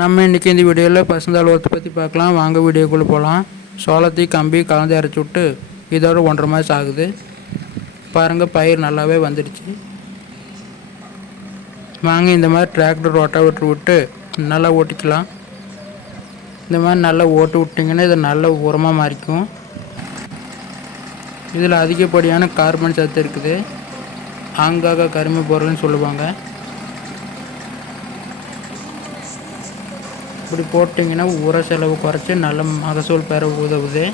நம்ம இன்றைக்கி இந்த வீடியோவில் பசுந்தாள் உரத்தை பற்றி பார்க்கலாம். வாங்க வீடியோக்குள்ளே போகலாம் சோளத்தையும் கம்பி கலந்து அரைச்சி விட்டு இதோட ஒன்றரை மாதம் ஆகுது. பாருங்கள் பயிர் நல்லாவே வந்துடுச்சு. வாங்க இந்த மாதிரி டிராக்டர் ரோட்டாவிட்டு விட்டு நல்லா ஓட்டிக்கலாம். இந்த மாதிரி நல்லா ஓட்டு விட்டிங்கன்னா இது நல்ல உரமாக மாறிக்கும். இதில் அதிகப்படியான கார்பன் சத்து இருக்குது. ஆங்காக கருமை பொருள்னு சொல்லுவாங்க. இப்படி போட்டிங்கன்னா உர செலவு குறைச்சி நல்ல மகசூல் பெற உதவுது.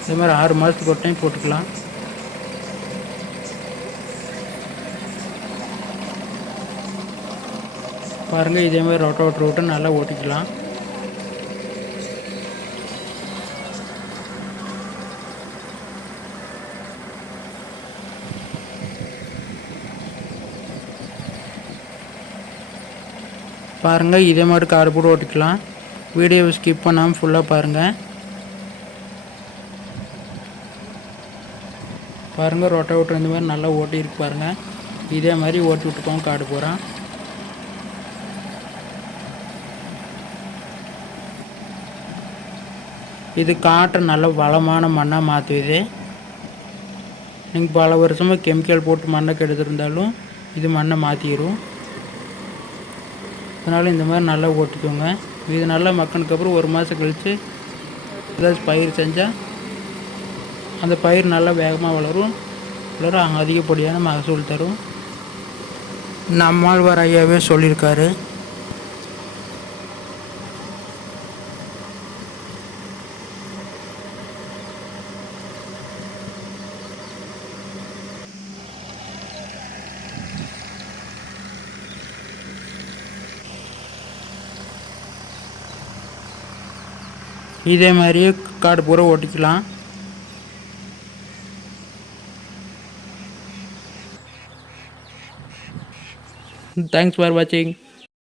இதே மாதிரி ஆறு மாதத்துக்கு ஒரு டைம் போட்டுக்கலாம். பாருங்கள் இதே மாதிரி ரொட்ட ஓட்டு விட்டு நல்லா ஓட்டிக்கலாம். பாருங்கள் இதே மாதிரி கார் கூட ஓட்டிக்கலாம். வீடியோவை ஸ்கிப் பண்ணாமல் ஃபுல்லாக பாருங்கள் பாருங்கள் ரொட்டை ஓட்டுற இந்த மாதிரி நல்லா ஓட்டியிருக்கு பாருங்கள் இதே மாதிரி ஓட்டி விட்டுக்கோங்க காடு போகிறான் இது காட்டை நல்ல வளமான மண்ணாக மாற்றுது நீங்கள் பல வருஷமாக கெமிக்கல் போட்டு மண்ணை கெடுத்துருந்தாலும் இது மண்ணை மாற்றிடும் அதனால் இந்த மாதிரி நல்லா ஓட்டிக்கோங்க. இது நல்லா மக்கனுக்கப்புறம் ஒரு மாதம் கழித்து ஏதாச்சும் பயிர் செஞ்சால் அந்த பயிர் நல்லா வேகமாக வளரும். வளரும் அதிகப்படியான மகசூல் தரும். நம்மாழ்வார் ஐயாவே சொல்லியிருக்காரு. இதே மாதிரியே காடு பூரா ஓட்டிக்கலாம். தேங்க்ஸ் ஃபார் வாட்சிங்